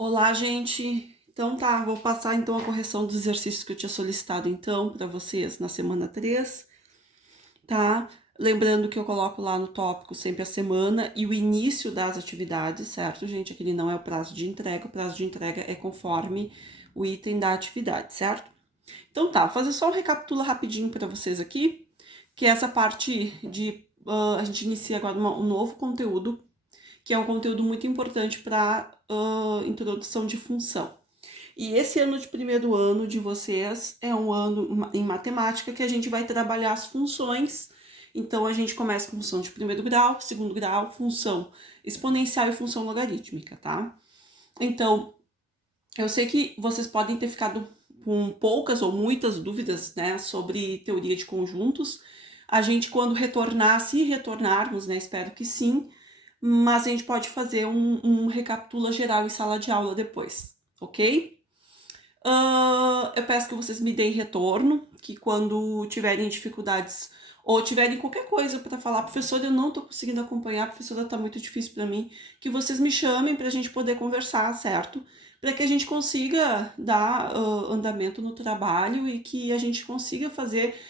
Olá, gente. Então tá, vou passar então a correção dos exercícios que eu tinha solicitado então para vocês na semana 3, tá? Lembrando que eu coloco lá no tópico sempre a semana e o início das atividades, certo, gente? Aquele não é o prazo de entrega é conforme o item da atividade, certo? Então tá, vou fazer só um recapitula rapidinho para vocês aqui, que é essa parte de a gente inicia agora um novo conteúdo, que é um conteúdo muito importante para introdução de função. E esse ano de primeiro ano de vocês é um ano em matemática que a gente vai trabalhar as funções. Então a gente começa com função de primeiro grau, segundo grau, função exponencial e função logarítmica, tá? Então, eu sei que vocês podem ter ficado com poucas ou muitas dúvidas, né, sobre teoria de conjuntos. A gente, quando retornar, se retornarmos, né, espero que sim, mas a gente pode fazer um recapitula geral em sala de aula depois, ok? Eu peço que vocês me deem retorno, que quando tiverem dificuldades ou tiverem qualquer coisa para falar, professora, eu não tô conseguindo acompanhar, professora, tá muito difícil para mim, que vocês me chamem para a gente poder conversar, certo? Para que a gente consiga dar andamento no trabalho e que a gente consiga fazer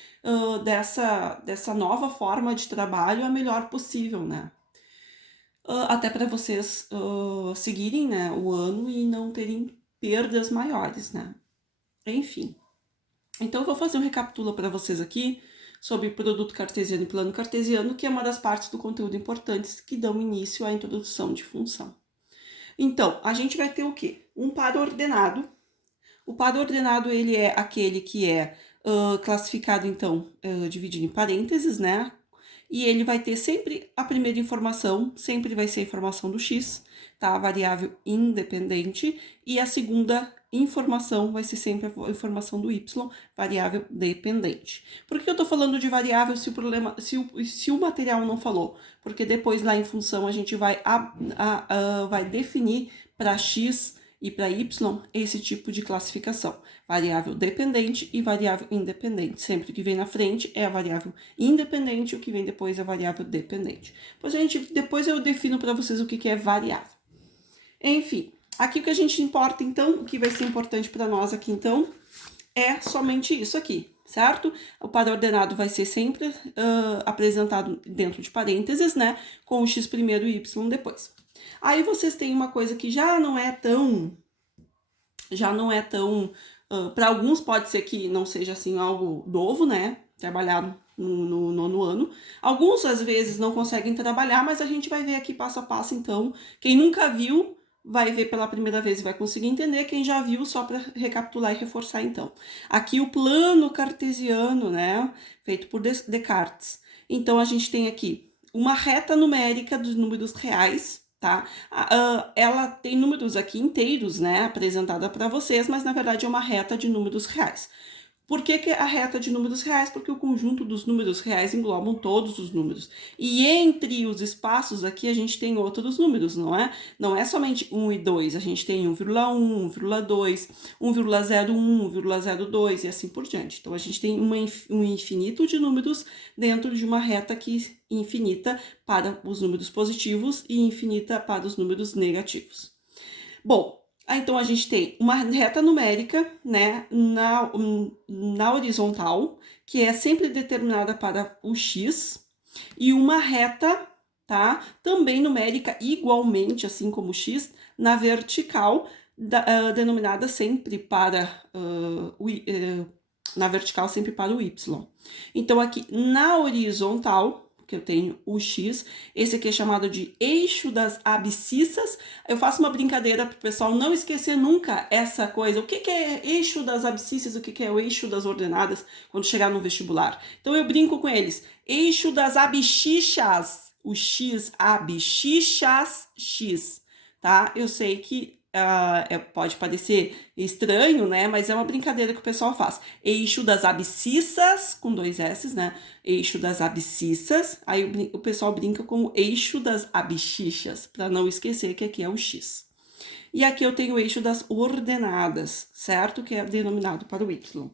dessa nova forma de trabalho a melhor possível, né? Até para vocês seguirem, né, o ano e não terem perdas maiores, né? Enfim. Então, eu vou fazer um recapitula para vocês aqui sobre produto cartesiano e plano cartesiano, que é uma das partes do conteúdo importantes que dão início à introdução de função. Então, a gente vai ter o quê? Um par ordenado. O par ordenado, ele é aquele que é classificado, então, dividido em parênteses, né? E ele vai ter sempre a primeira informação, sempre vai ser a informação do x, tá? A variável independente, e a segunda informação vai ser sempre a informação do y, variável dependente. Por que eu tô falando de variável se o problema, se o material não falou? Porque depois lá em função a gente vai definir para x e para y esse tipo de classificação, variável dependente e variável independente. Sempre que vem na frente é a variável independente, o que vem depois é a variável dependente. Depois eu defino para vocês o que é variável. Enfim, aqui o que a gente importa então, o que vai ser importante para nós aqui então, é somente isso aqui, certo? O par ordenado vai ser sempre apresentado dentro de parênteses, né? Com o x primeiro e y depois. Aí vocês têm uma coisa que já não é tão, para alguns pode ser que não seja assim algo novo, né? Trabalhado no nono ano. Alguns às vezes não conseguem trabalhar, mas a gente vai ver aqui passo a passo, então. Quem nunca viu vai ver pela primeira vez e vai conseguir entender. Quem já viu, só para recapitular e reforçar, então. Aqui o plano cartesiano, né? Feito por Descartes. Então a gente tem aqui uma reta numérica dos números reais, tá? Ela tem números aqui inteiros, né, apresentada para vocês, mas na verdade é uma reta de números reais. Por que a reta de números reais? Porque o conjunto dos números reais englobam todos os números. E entre os espaços aqui a gente tem outros números, não é? Não é somente 1 e 2, a gente tem 1,1, 1,2, 1,01, 1,02 e assim por diante. Então a gente tem um infinito de números dentro de uma reta que infinita para os números positivos e infinita para os números negativos. Bom, então a gente tem uma reta numérica, né, na horizontal, que é sempre determinada para o x, e uma reta, tá, também numérica igualmente, assim como o x, na vertical, denominada sempre para na vertical sempre para o y. Então aqui na horizontal, que eu tenho o x, esse aqui é chamado de eixo das abscissas. Eu faço uma brincadeira para o pessoal não esquecer nunca essa coisa. O que é eixo das abscissas, o que é o eixo das ordenadas quando chegar no vestibular. Então eu brinco com eles. Eixo das abscissas, o x, abscissas, x, tá? Eu sei que pode parecer estranho, né? Mas é uma brincadeira que o pessoal faz. Eixo das abscissas, com 2 S, né? Eixo das abscissas. Aí o pessoal brinca com o eixo das abscissas, para não esquecer que aqui é o X. E aqui eu tenho o eixo das ordenadas, certo? Que é denominado para o Y.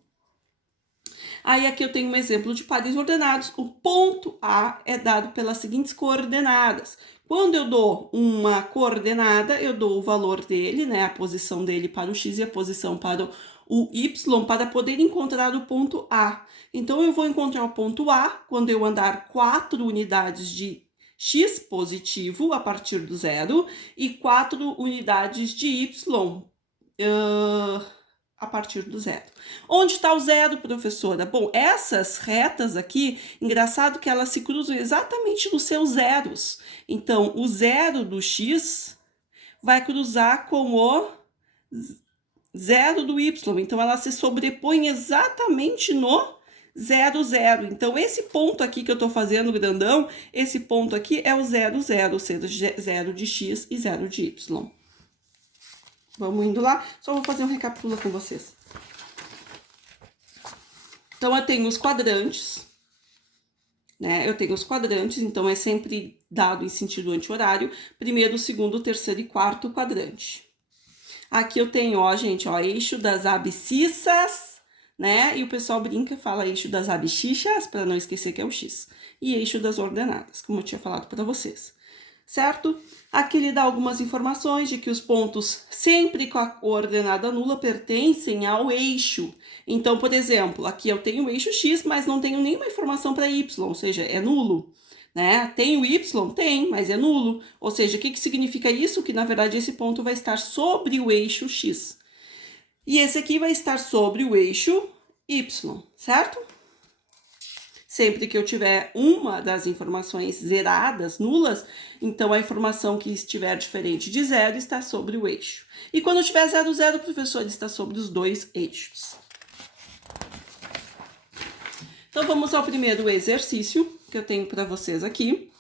Aí aqui eu tenho um exemplo de pares ordenados. O ponto A é dado pelas seguintes coordenadas. Quando eu dou uma coordenada, eu dou o valor dele, né, a posição dele para o x e a posição para o y, para poder encontrar o ponto A. Então, eu vou encontrar o ponto A quando eu andar 4 unidades de x positivo a partir do zero e 4 unidades de y a partir do zero. Onde está o zero, professora? Bom, essas retas aqui, engraçado que elas se cruzam exatamente nos seus zeros. Então, o zero do x vai cruzar com o zero do y. Então, ela se sobrepõe exatamente no 0, 0. Então, esse ponto aqui que eu estou fazendo grandão, esse ponto aqui é o 0, 0, ou seja, 0 de x e 0 de y. Vamos indo lá, só vou fazer um recapitula com vocês. Então, eu tenho os quadrantes, né? Eu tenho os quadrantes, então é sempre dado em sentido anti-horário. Primeiro, segundo, terceiro e quarto quadrante. Aqui eu tenho, ó, gente, ó, eixo das abscissas, né? E o pessoal brinca, fala eixo das abscissas, para não esquecer que é o x. E eixo das ordenadas, como eu tinha falado para vocês. Certo? Aqui ele dá algumas informações de que os pontos sempre com a coordenada nula pertencem ao eixo. Então, por exemplo, aqui eu tenho o eixo x, mas não tenho nenhuma informação para y, ou seja, é nulo. Né? Tem o y? Tem, mas é nulo. Ou seja, o que significa isso? Que, na verdade, esse ponto vai estar sobre o eixo x. E esse aqui vai estar sobre o eixo y, certo? Sempre que eu tiver uma das informações zeradas, nulas, então a informação que estiver diferente de zero está sobre o eixo. E quando eu tiver 0, 0, professor, está sobre os dois eixos. Então, vamos ao primeiro exercício que eu tenho para vocês aqui,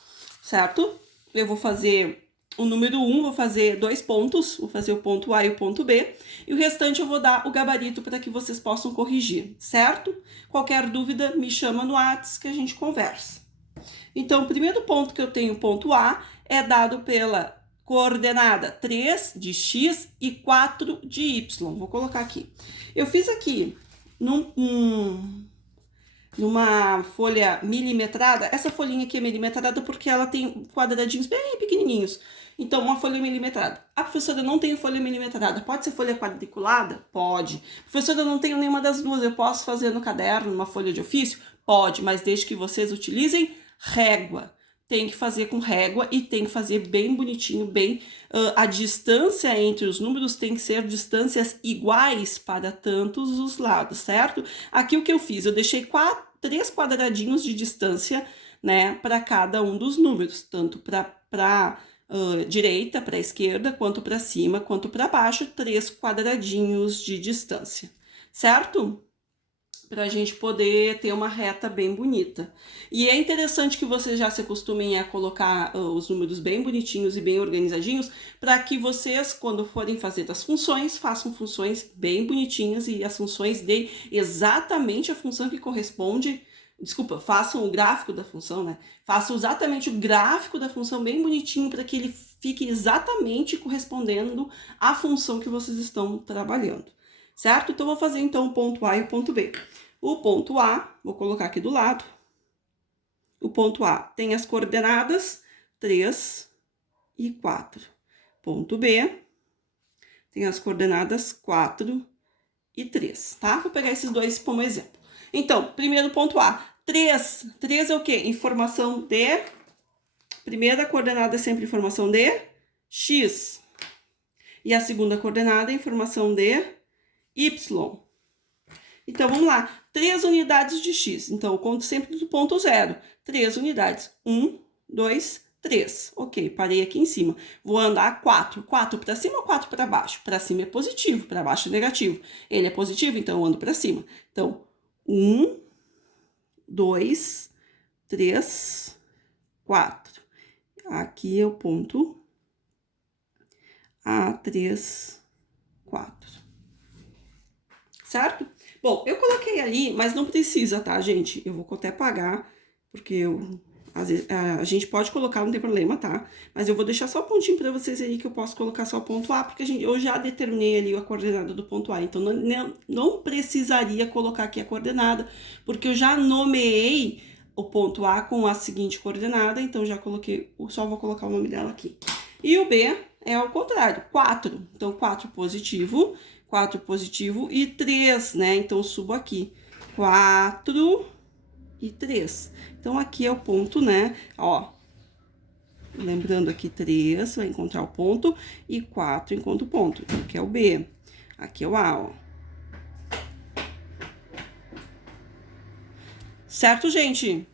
certo? Eu vou fazer o número 1, vou fazer 2 pontos, vou fazer o ponto A e o ponto B, e o restante eu vou dar o gabarito para que vocês possam corrigir, certo? Qualquer dúvida, me chama no WhatsApp que a gente conversa. Então, o primeiro ponto que eu tenho, ponto A, é dado pela coordenada 3 de x e 4 de y. Vou colocar aqui. Eu fiz aqui numa folha milimetrada. Essa folhinha aqui é milimetrada porque ela tem quadradinhos bem pequenininhos. Então, uma folha milimetrada. A professora não tem folha milimetrada. Pode ser folha quadriculada? Pode. Professora, eu não tenho nenhuma das duas. Eu posso fazer no caderno, numa folha de ofício? Pode, mas desde que vocês utilizem régua. Tem que fazer com régua e tem que fazer bem bonitinho, bem... a distância entre os números tem que ser distâncias iguais para tantos os lados, certo? Aqui o que eu fiz? Eu deixei 3 quadradinhos de distância, né, para cada um dos números, tanto para direita, para esquerda, quanto para cima, quanto para baixo, 3 quadradinhos de distância, certo? Para a gente poder ter uma reta bem bonita. E é interessante que vocês já se acostumem a colocar os números bem bonitinhos e bem organizadinhos, para que vocês, quando forem fazer as funções, façam funções bem bonitinhas e as funções deem exatamente a função que corresponde. Desculpa, façam o gráfico da função, né? Façam exatamente o gráfico da função bem bonitinho para que ele fique exatamente correspondendo à função que vocês estão trabalhando. Certo? Então, vou fazer então o ponto A e o ponto B. O ponto A, vou colocar aqui do lado. O ponto A tem as coordenadas 3 e 4. Ponto B tem as coordenadas 4 e 3, tá? Vou pegar esses dois como exemplo. Então, primeiro ponto A, 3. 3 é o quê? Informação de... Primeira coordenada é sempre informação de x. E a segunda coordenada é informação de y. Então, vamos lá. 3 unidades de x. Então, eu conto sempre do ponto 0. 3 unidades. 1, 2, 3. Ok, parei aqui em cima. Vou andar 4. 4 para cima ou 4 para baixo? Para cima é positivo, para baixo é negativo. Ele é positivo, então eu ando para cima. Então, 1, 2, 3, 4. Aqui é o ponto A3, 4. Certo? Bom, eu coloquei ali, mas não precisa, tá, gente? Eu vou até apagar, porque Às vezes, a gente pode colocar, não tem problema, tá? Mas eu vou deixar só o pontinho pra vocês aí que eu posso colocar só o ponto A, porque eu já determinei ali a coordenada do ponto A. Então, não precisaria colocar aqui a coordenada, porque eu já nomeei o ponto A com a seguinte coordenada, então já coloquei, só vou colocar o nome dela aqui. E o B é ao contrário, 4. Então, 4 positivo e 3, né? Então, eu subo aqui. 4 e 3. Então, aqui é o ponto, né? Ó, lembrando aqui, 3 vai encontrar o ponto e 4 encontra o ponto. Aqui é o B, aqui é o A, ó. Certo, gente?